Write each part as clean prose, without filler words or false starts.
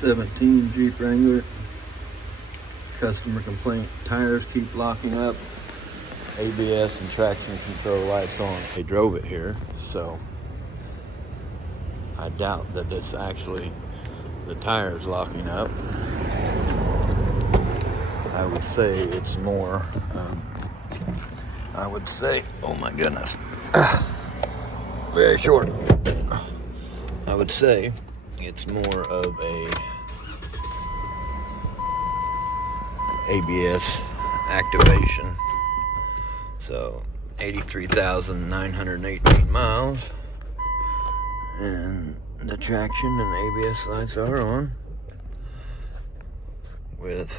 2017 Jeep Wrangler. Customer complaint, tires keep locking up, ABS and traction control lights on. They drove it here, so I doubt that it's actually the tires locking up. I would say it's more, oh my goodness, very short. I would say it's more of a ABS activation. So 83,918 miles, and the traction and ABS lights are on with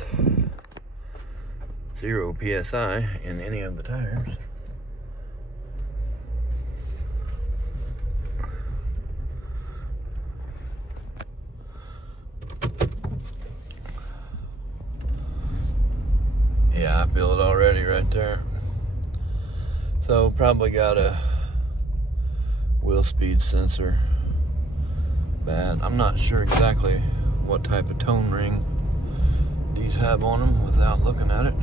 0 PSI in any of the tires. Yeah, I feel it already right there. So probably got a wheel speed sensor bad. I'm not sure exactly what type of tone ring these have on them without looking at it.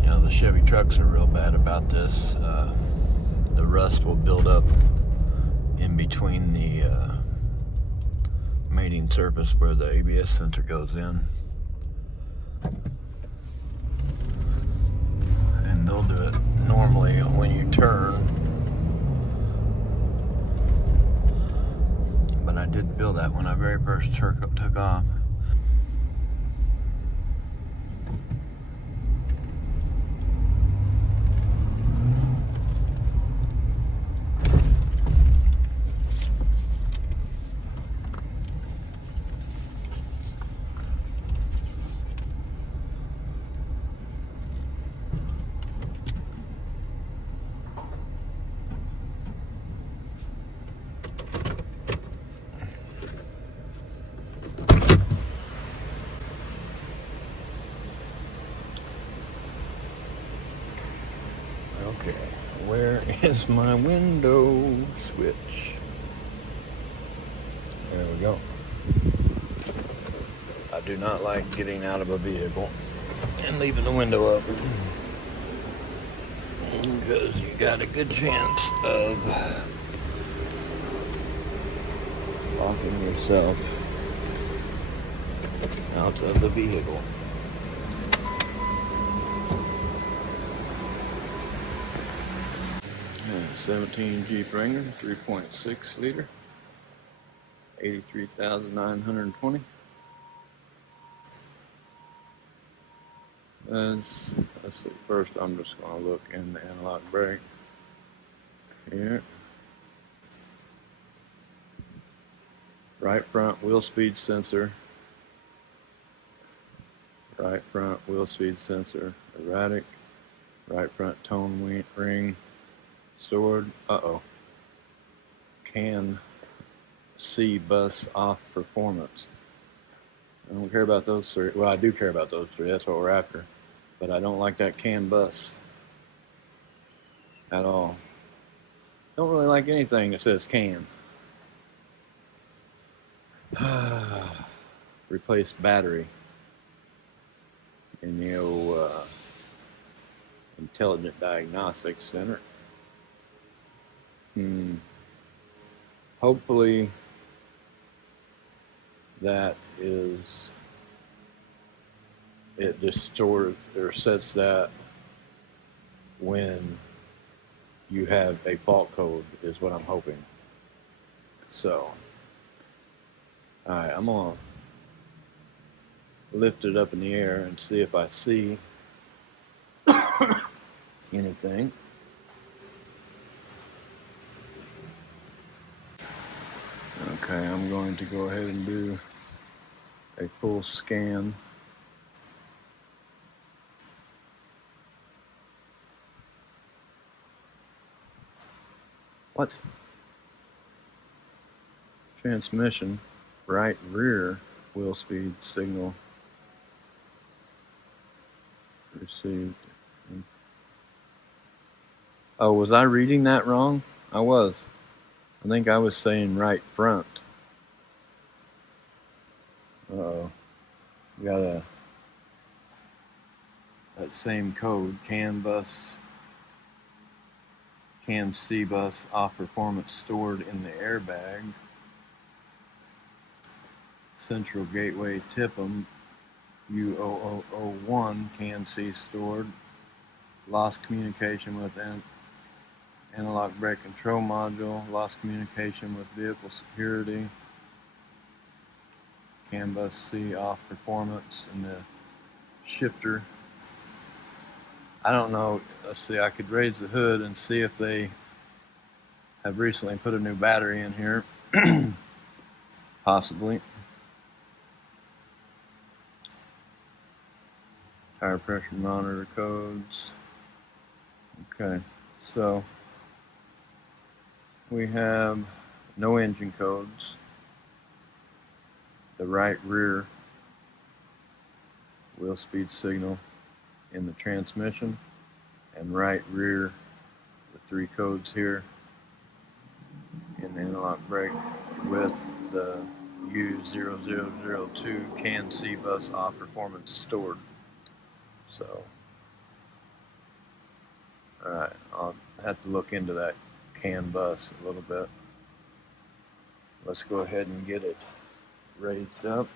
You know, the Chevy trucks are real bad about this. The rust will build up in between the mating surface where the ABS sensor goes in. And they'll do it normally when you turn. But I did feel that when I very first took off. Okay, where is my window switch? There we go. I do not like getting out of a vehicle and leaving the window up, because you got a good chance of locking yourself out of the vehicle. 17 Jeep Wrangler, 3.6 liter, 83,920. Let's see. First, I'm just going to look in the analog brake here. Right front wheel speed sensor. Right front wheel speed sensor erratic. Right front tone ring stored. CAN C bus off performance. I don't care about those three. Well, I do care about those three. That's what we're after. But I don't like that CAN bus at all. Don't really like anything that says CAN. Replace battery in the old Intelligent Diagnostics Center. Hopefully that is, it distorts or sets that when you have a fault code, is what I'm hoping. So, alright, I'm gonna lift it up in the air and see if I see anything. Okay, I'm going to go ahead and do a full scan. What? Transmission, right rear wheel speed signal received. Oh, was I reading that wrong? I was. I think I was saying right front. We got that same code, CAN C bus off performance stored in the airbag. Central gateway TIPM U0001 CAN C stored. Lost communication with analog brake control module. Lost communication with vehicle security. CAN bus C off performance in the shifter. I don't know. Let's see. I could raise the hood and see if they have recently put a new battery in here. Possibly. Tire pressure monitor codes. Okay, so we have no engine codes. The right rear wheel speed signal in the transmission, and right rear, the 3 codes here in the analog brake with the U0002 CAN C bus off performance stored. So, alright, I'll have to look into that CAN bus a little bit. Let's go ahead and get it raised up.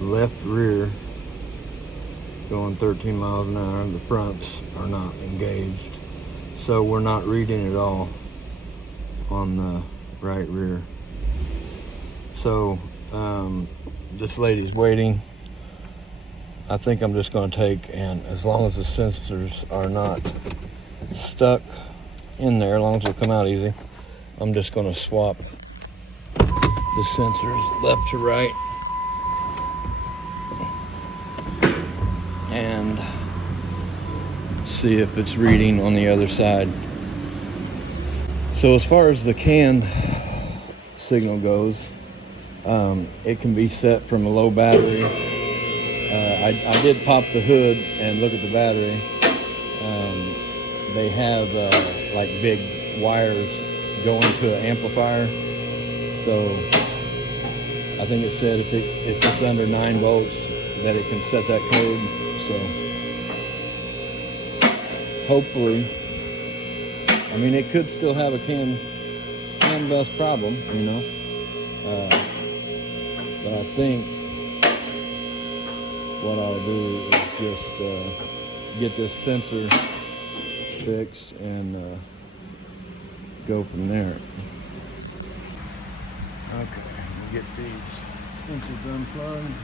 Left rear going 13 miles an hour. The fronts are not engaged, so we're not reading at all on the right rear. So this lady's waiting. I think I'm just going to take, and as long as the sensors are not stuck in there, as long as they come out easy, I'm just going to swap the sensors left to right and see if it's reading on the other side. So as far as the CAN signal goes, it can be set from a low battery. I did pop the hood and look at the battery. They have like big wires going to an amplifier. So I think it said if it's under 9 volts that it can set that code. So hopefully, I mean, it could still have a CAN bus problem, you know. But I think what I'll do is just get this sensor fixed and go from there. Okay, let me get these sensors unplugged.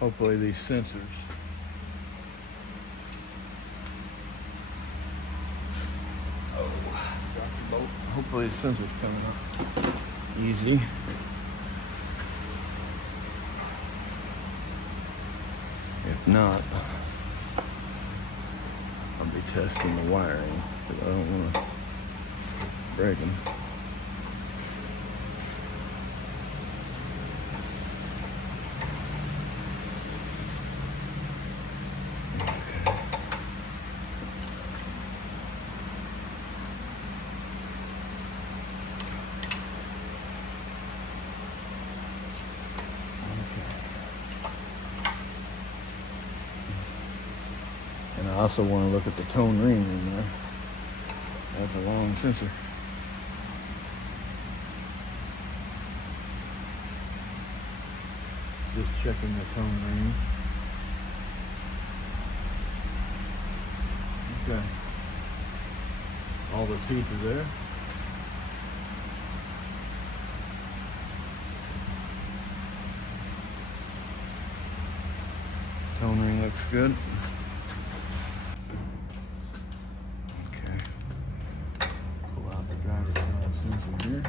Hopefully these sensors hopefully the sensor's coming up easy. If not, I'll be testing the wiring because I don't want to break them. And I also want to look at the tone ring in there. That's a long sensor. Just checking the tone ring. Okay. All the teeth are there. looks good. Okay. Pull out the driver's side sensor here.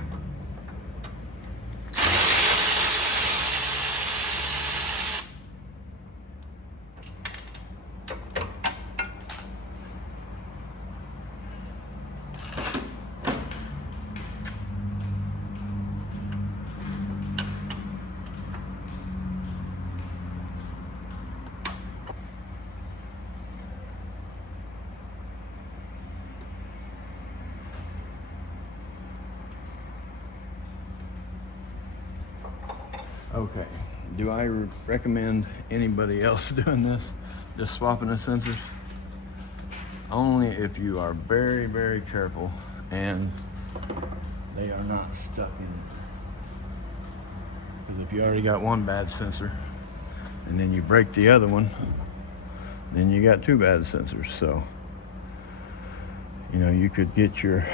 Okay, do I recommend anybody else doing this? Just swapping the sensors? Only if you are very, very careful and they are not stuck in it. Because if you already got one bad sensor and then you break the other one, then you got two bad sensors. So, you know, you could get your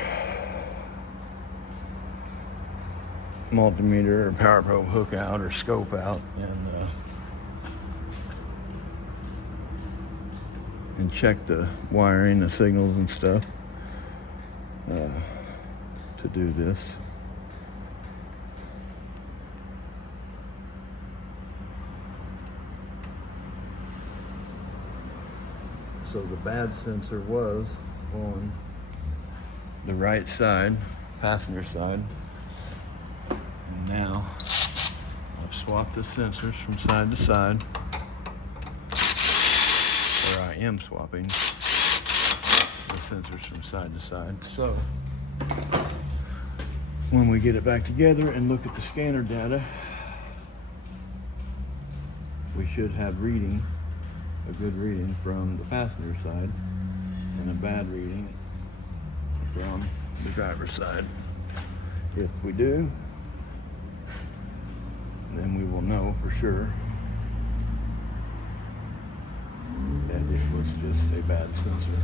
multimeter or power probe hook out or scope out and check the wiring, the signals and stuff to do this. So the bad sensor was on the right side, passenger side. And now I've swapped the sensors from side to side, or I am swapping the sensors from side to side. So when we get it back together and look at the scanner data, we should have a good reading from the passenger side and a bad reading from the driver's side. If we do, then we will know for sure that it was just a bad sensor.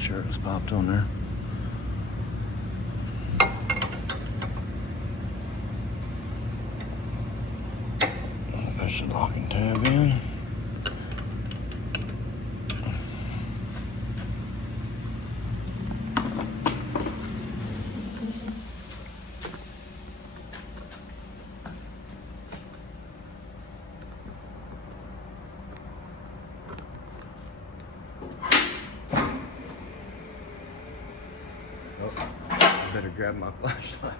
Sure it was popped on there. Push the locking tab in. Better grab my flashlight.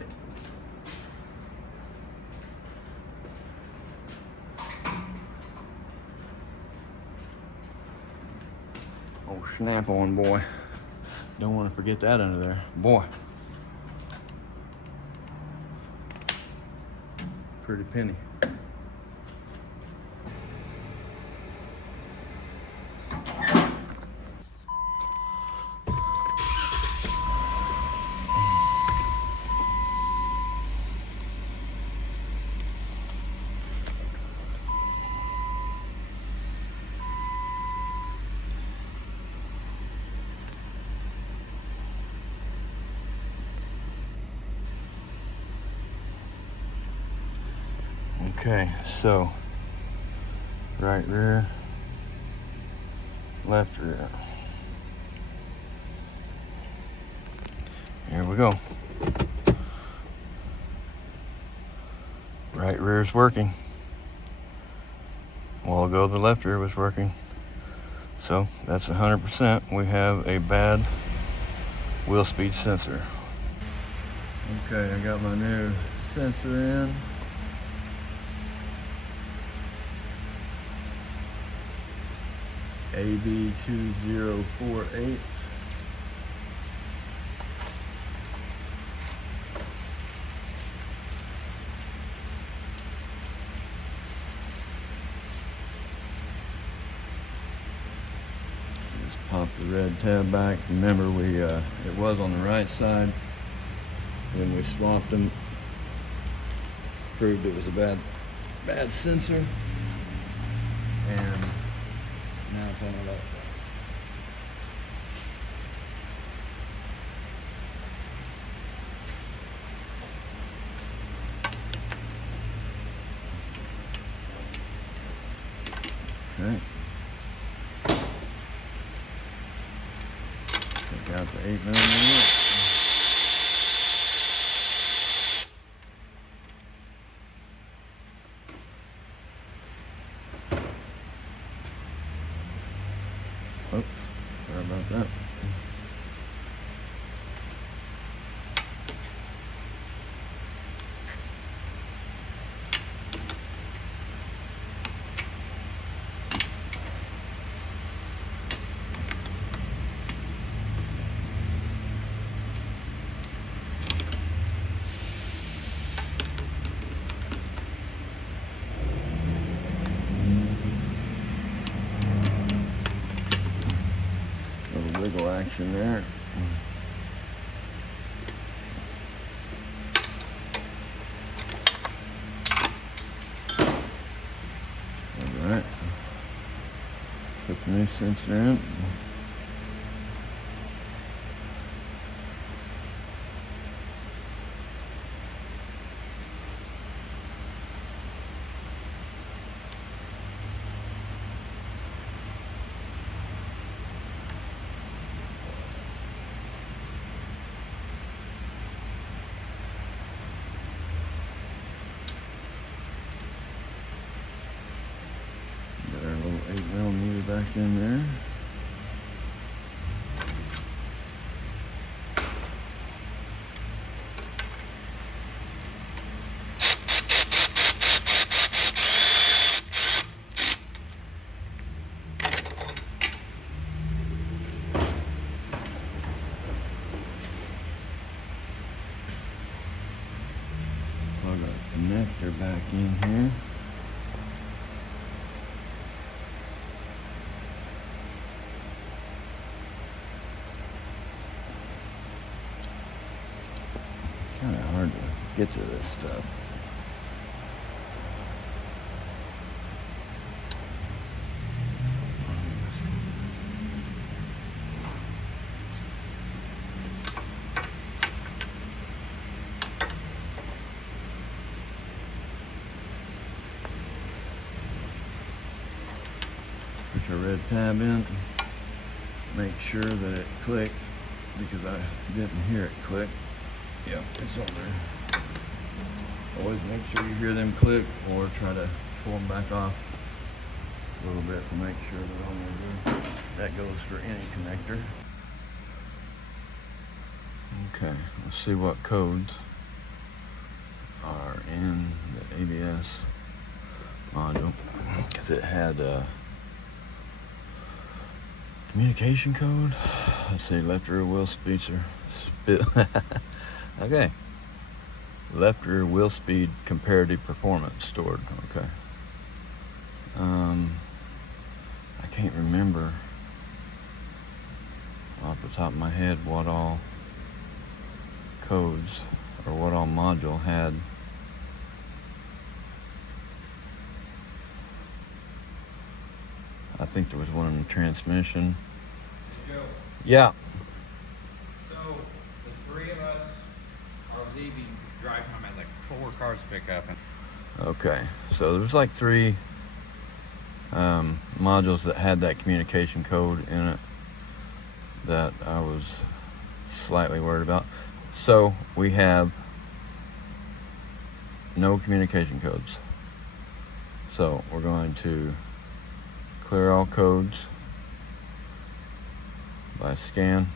Oh, snap on, boy. Don't want to forget that under there. Boy. Pretty penny. Okay, so right rear, left rear. Here we go. Right rear is working. A while ago the left rear was working. So that's 100%. We have a bad wheel speed sensor. Okay, I got my new sensor in. AB2048. Pop the red tab back. Remember, it was on the right side when we swapped them. Proved it was a bad sensor, and now it's on the left side. Okay. Take out the 8mm. Oops, sorry about that. Little wiggle action there. All right. Put the new sensor in. Got our little 8mm back in there. Plug our connector back in here. Kind of hard to get to this stuff. Put your red tab in. Make sure that it clicked, because I didn't hear it click. Yep, it's on there. Always make sure you hear them click, or try to pull them back off a little bit to make sure they're on there good. That goes for any connector. Okay, let's see what codes are in the ABS module, because it had a communication code. Let's see, left rear wheel speeder. Okay. Left rear wheel speed comparative performance stored. Okay. I can't remember off the top of my head what all codes or what all module had. I think there was one in the transmission. Hey Joe. Yeah. So the three of us are leaving because drive time has like 4 cars to pick up. Okay. So there was like 3 modules that had that communication code in it that I was slightly worried about. So we have no communication codes. So we're going to clear all codes by scan.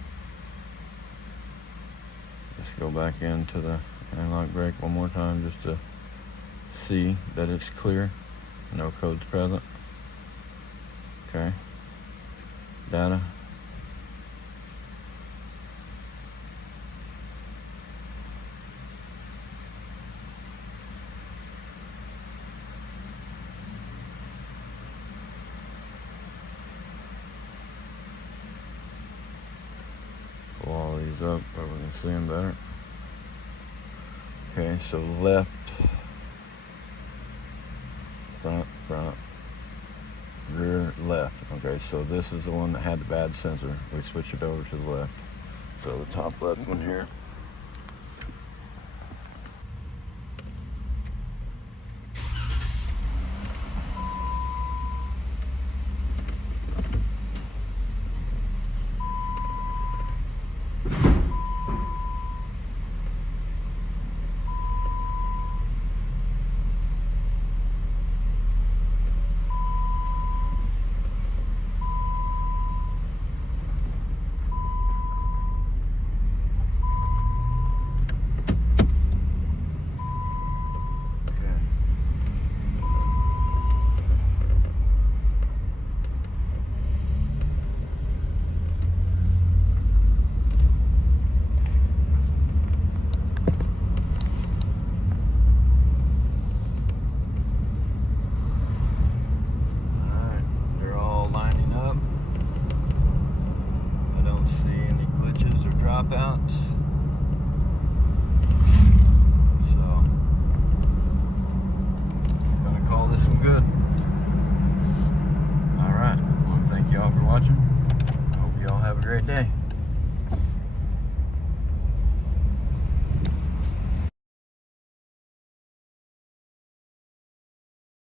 Just go back into the analog brake one more time just to see that it's clear. No codes present. Okay. data. Pull all these up where we can see them better. Okay, so left, front, rear, left. Okay, so this is the one that had the bad sensor. We switch it over to the left. So the top left one here. Dropouts. So I'm gonna call this one good. All right. Well, thank you all for watching. I hope you all have a great day.